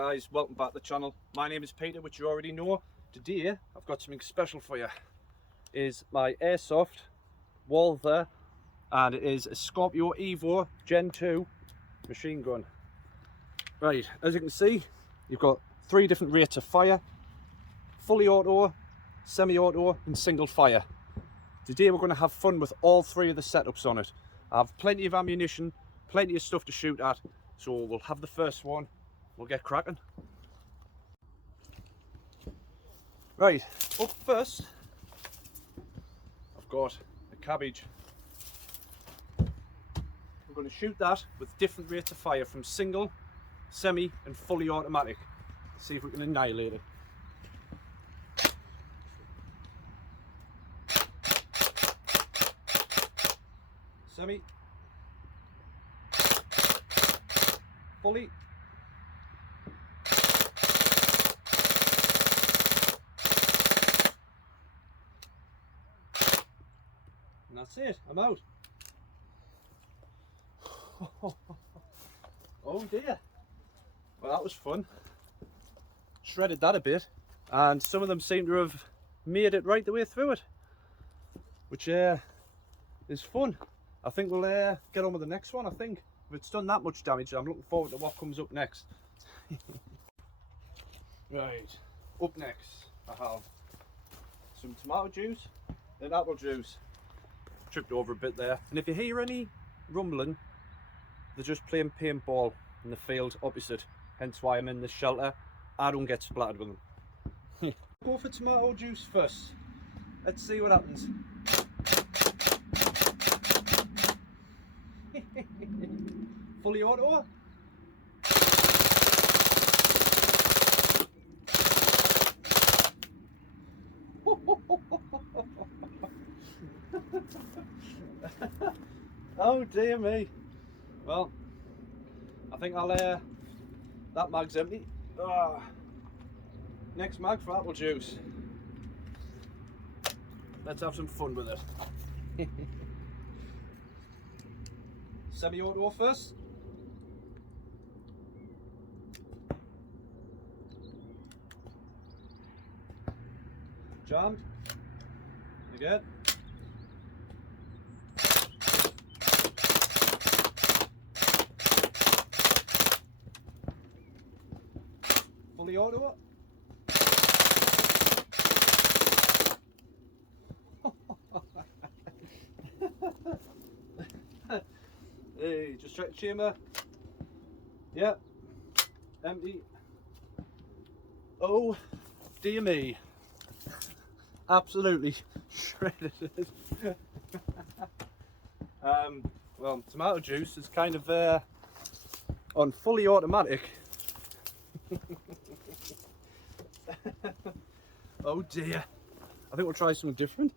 guys, welcome back to the channel. My name is Peter, which you already know. Today I've got something special for you. Is my airsoft Walther, and it is a Scorpio Evo Gen 2 machine gun. Right, as you can see, you've got 3 different rates of fire: fully auto, semi-auto and single fire. Today we're going to have fun with all 3 of the setups on it. I have plenty of ammunition, plenty of stuff to shoot at, so we'll have the first one. We'll get cracking. Right, up first, I've got a cabbage. We're going to shoot that with different rates of fire from single, semi and fully automatic. See if we can annihilate it. Semi, fully, and that's it, I'm out. Oh dear, well that was fun. Shredded that a bit, and some of them seem to have made it right the way through it, which is fun. I think we'll get on with the next one. I think if it's done that much damage, I'm looking forward to what comes up next. Right, up next I have some tomato juice and apple juice. Tripped over a bit there, and if you hear any rumbling, they're just playing paintball in the field opposite, hence why I'm in this shelter. I don't get splattered with them. Go for tomato juice first. Let's see what happens. Fully auto. Oh dear me. Well, I think I'll that mag's empty. Next mag for apple juice. Let's have some fun with it. Semi-auto first. Jammed. Again. Fully auto. Hey, just check the chamber. Yeah, empty. Oh dear me, absolutely shredded it. Well, tomato juice is kind of on fully automatic. Oh dear, I think we'll try something different.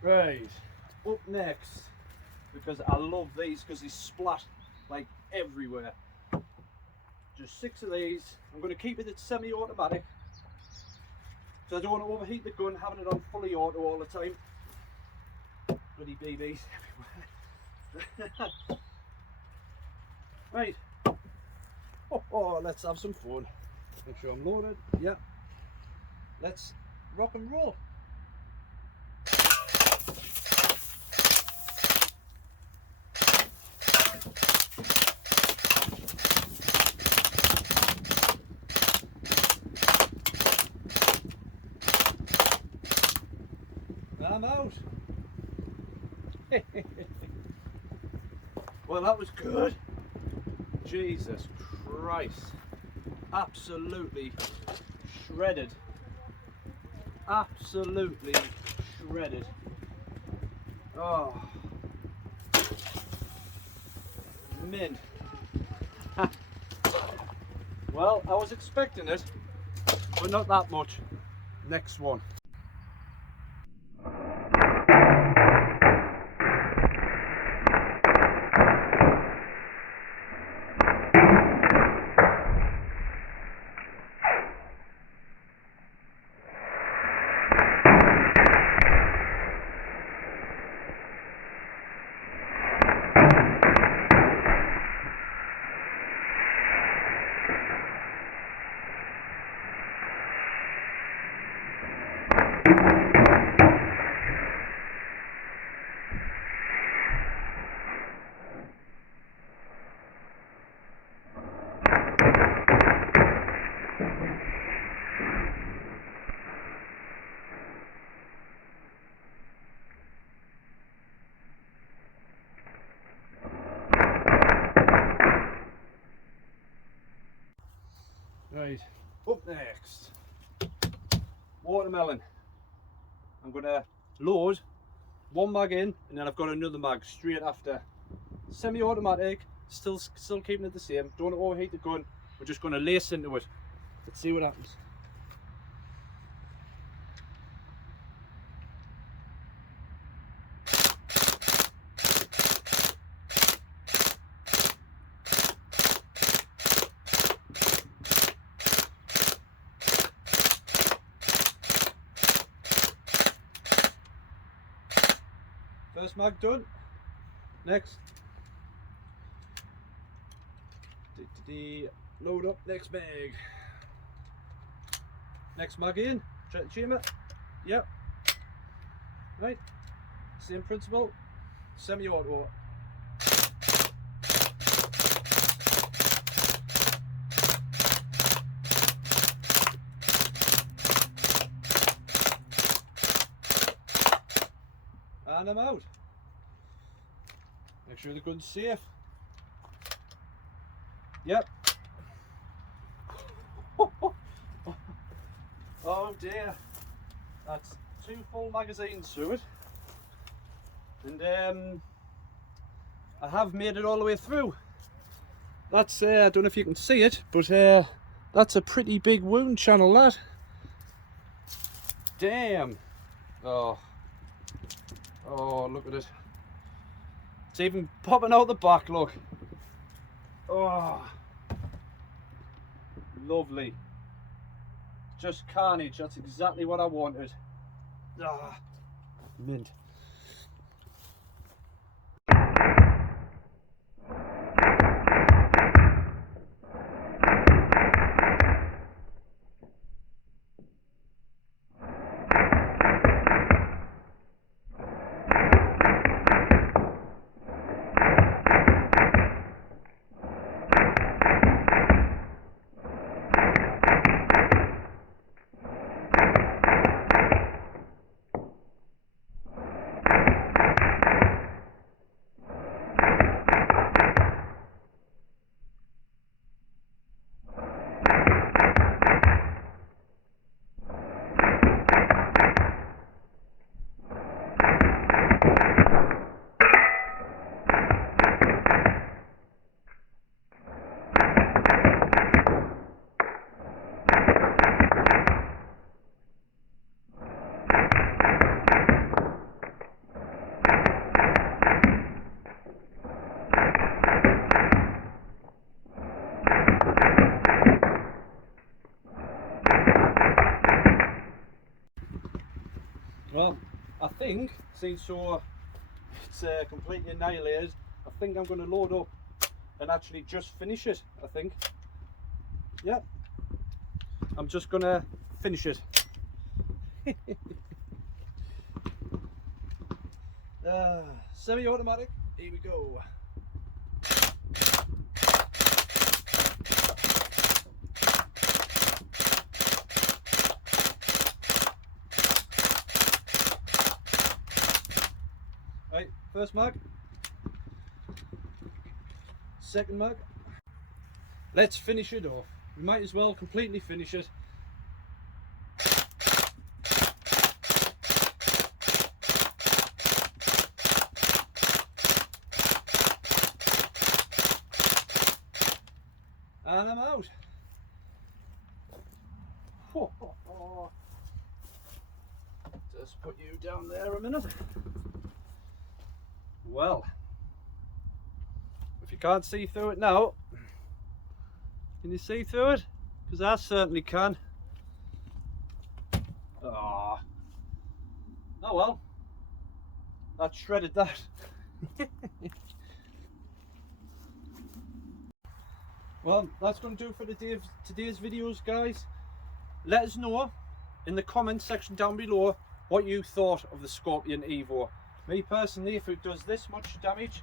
Right, up next, because I love these because they splat like everywhere. Just 6 of these. I'm going to keep it at semi-automatic. So I don't want to overheat the gun having it on fully auto all the time. Bloody BBs everywhere. Right. Oh, let's have some fun. Make sure I'm loaded. Yeah. Let's rock and roll. I'm out. Well, that was good. Jesus Christ. Absolutely shredded. Absolutely shredded. Oh. Mint. Well, I was expecting it, but not that much. Next one. Right, up next, watermelon. I'm going to load one mag in, and then I've got another mag straight after. Semi-automatic, still keeping it the same. Don't overheat the gun. We're just going to lace into it. Let's see what happens. First mag done. Next. Load up next mag. Next mag in. Try to chamber. Yep. Right. Same principle. Semi-auto. And I'm out. Make sure the gun's safe. Yep. Oh dear. That's 2 full magazines through it. And I have made it all the way through. That's, I don't know if you can see it, but that's a pretty big wound channel, that. Damn. Oh. Oh, look at it. It's even popping out the back, look. Oh. Lovely. Just carnage, that's exactly what I wanted. Ah. Mint. Well, I think, since so it's completely annihilated, I think I'm going to load up and actually just finish it, I think. Yeah, I'm just going to finish it. Semi-automatic, here we go. Right, first mag, second mag. Let's finish it off. We might as well completely finish it. And I'm out. Just put you down there a minute. Well, if you can't see through it now, can you see through it? Because I certainly can. Oh well, that shredded that. Well, that's going to do for today's videos, guys. Let us know in the comments section down below what you thought of the Scorpion Evo. Me personally, if it does this much damage,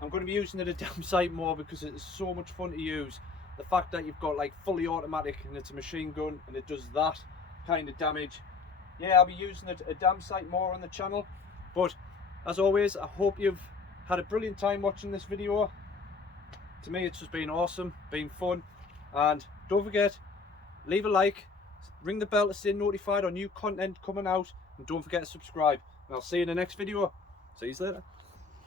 I'm going to be using it a damn sight more because it is so much fun to use. The fact that you've got like fully automatic and it's a machine gun and it does that kind of damage. Yeah, I'll be using it a damn sight more on the channel. But as always, I hope you've had a brilliant time watching this video. To me, it's just been awesome, been fun. And don't forget, leave a like, ring the bell to stay notified on new content coming out, and don't forget to subscribe. And I'll see you in the next video. See you later.